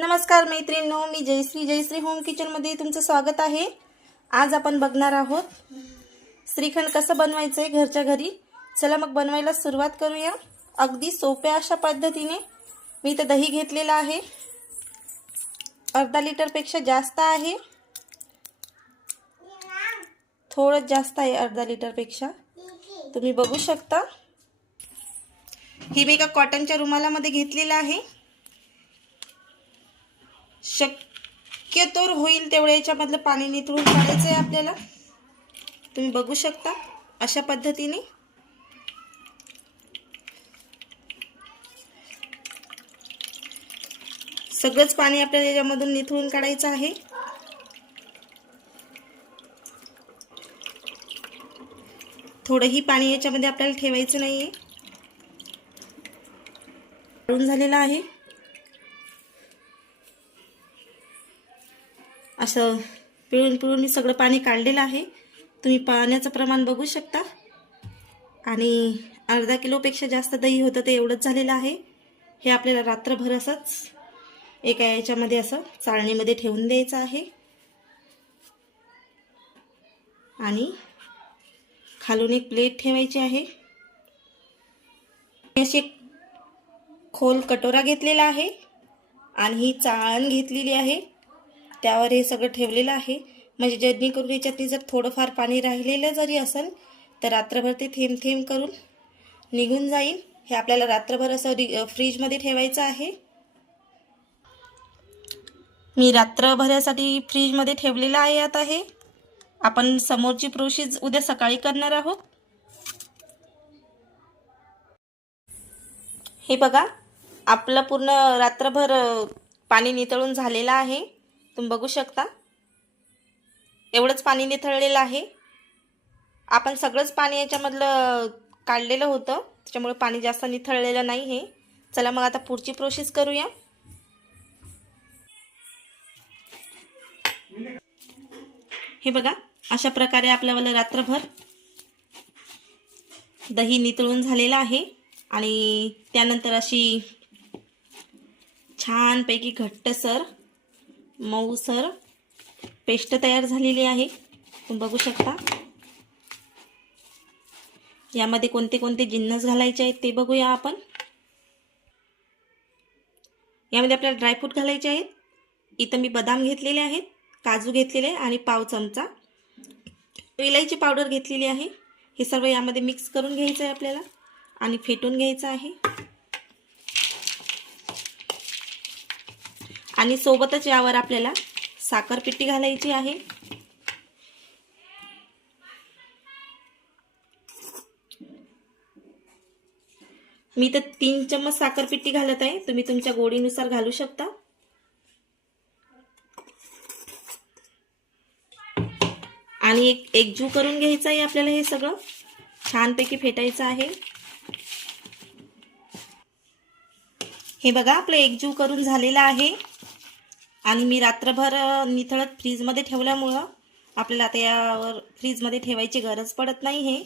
नमस्कार मैत्रिणींनो मी जयश्री. जयश्री होम किचनमध्ये तुमचं स्वागत आहे. आज आपण बघणार आहोत श्रीखंड कसं बनवायचं आहे घरच्या घरी. चला मग बनवायला सुरुवात करूया. अगदी सोप्या अशा पद्धतीने मी इथं दही घेतलेलं आहे. अर्धा लिटरपेक्षा जास्त आहे. थोडं जास्त आहे अर्धा लिटरपेक्षा तुम्ही बघू शकता. ही मी एका कॉटनच्या रुमालामध्ये घेतलेलं आहे. शक्यतोर होईल तेवढ्या याच्यामधलं पाणी निथळून काढायचं आहे आपल्याला. तुम्ही बघू शकता अशा पद्धतीने. सगळंच पाणी आपल्याला याच्यामधून निथळून काढायचं आहे. थोडंही पाणी याच्यामध्ये आपल्याला ठेवायचं नाही आहे झालेलं आहे. असं पिळून पिळून मी सगळं पाणी काढलेलं आहे. तुम्ही पाण्याचं प्रमाण बघू शकता. आणि अर्धा किलोपेक्षा जास्त दही होतं ते एवढंच झालेलं आहे. हे आपल्याला रात्रभर असंच एका याच्यामध्ये असं चाळणीमध्ये ठेवून द्यायचं आहे. आणि खालून एक प्लेट ठेवायची आहे. अशी खोल कटोरा घेतलेला आहे. आणि ही चाळण घेतलेली आहे. त्यावर हे सगळं ठेवलेलं आहे. म्हणजे जेणेकरून याच्यातली जर थोडंफार पाणी राहिलेलं जरी असेल तर रात्रभर ते थेंब थेंब करून निघून जाईल. हे आपल्याला रात्रभर असं रि फ्रीजमध्ये ठेवायचं आहे. मी रात्रभरासाठी फ्रीजमध्ये ठेवलेलं आहे आता हे. आपण समोरची प्रोसेस उद्या सकाळी करणार आहोत. हे बघा आपलं पूर्ण रात्रभर पाणी नितळून झालेलं आहे. तुम्ही बघू शकता. एवढंच पाणी निथळलेलं आहे. आपण सगळंच पाणी याच्यामधलं काढलेलं होतं. त्याच्यामुळे पाणी जास्त निथळलेलं नाही हे चला मग आता पुढची प्रोसेस करूया. हे बघा अशा प्रकारे आपल्याला रात्रभर दही नितळून झालेलं आहे. आणि त्यानंतर अशी छानपैकी घट्टसर मऊसर पेस्ट तयार झालेली आहे. तुम्ही बघू शकता. यामध्ये कोणते कोणते जिन्नस घालायचे आहेत ते बघूया आपण. यामध्ये आपल्याला ड्रायफ्रूट घालायचे आहेत. इथं मी बदाम घेतलेले आहेत काजू घेतलेले आहे आणि पाव चमचा. इलायची पावडर घेतलेली आहे. हे सर्व यामध्ये मिक्स करून घ्यायचं आहे आपल्याला आणि फेटून घ्यायचं आहे. आणि सोबतच यावर आपल्याला साखरपिट्टी घालायची आहे. मी तर तीन चम्मच साखरपिट्टी घालत आहे. तुम्ही तुमच्या गोडीनुसार घालू शकता. आणि एक एकजू करून घ्यायचं आहे आपल्याला हे सगळं. छानपैकी फेटायचं आहे. हे बघा आपलं एकजू करून झालेलं आहे. आणि मी रात्रभर निथळत फ्रीजमध्ये ठेवल्यामुळं आपल्याला आता यावर फ्रीजमध्ये ठेवायची गरज पडत नाही हे.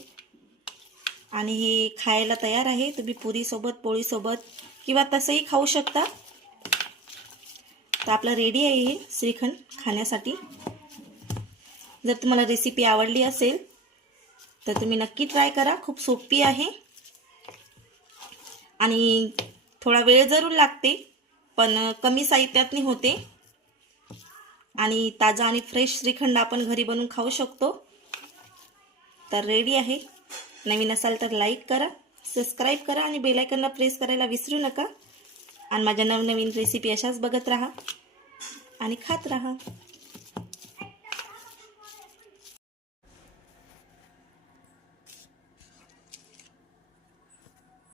आणि हे खायला तयार आहे. तुम्ही पुरीसोबत पोळीसोबत किंवा तसंही खाऊ शकता. तर आपलं रेडी आहे हे श्रीखंड खाण्यासाठी. जर तुम्हाला रेसिपी आवडली असेल तर तुम्ही नक्की ट्राय करा. खूप सोपी आहे. आणि थोडा वेळ जरूर लागते पण कमी साहित्यातनी होते. आणि ताजा आणि फ्रेश श्रीखंड आपण घरी बनवून खाऊ शकतो. तर रेडी आहे. नवीन असाल तर लाईक करा सबस्क्राईब करा आणि बेलायकनला प्रेस करायला विसरू नका. आणि माझ्या नवनवीन रेसिपी अशाच बघत राहा. आणि खात राहा.